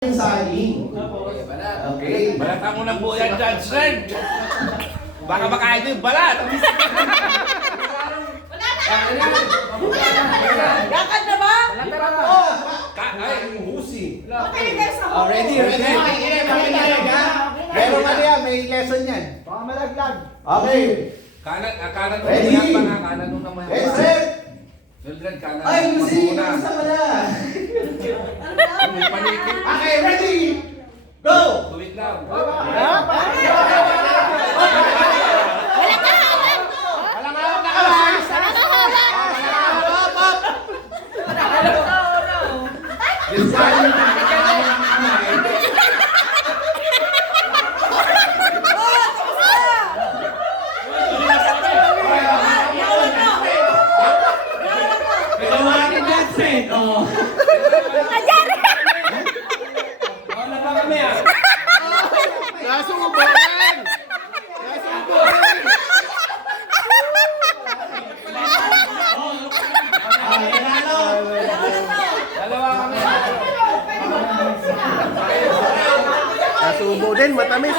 yung saging. Okay. Balatan mo ng buo yan, Judge Red. Baka makain yung balat. Lakad na ba? Ay, husi. Ready. Meron ano yan, may lesson yan. Baka malaglag. Okay. Kanan mo Ready? yan pa nga. Kanan mo naman. Ready, set. Mildred, kanan Ay, mo Lucy, muna. kamusta ka na? May panikit. Okay, ready. Go! Tuwid lang. Yung saging na Nasubo din, matamis.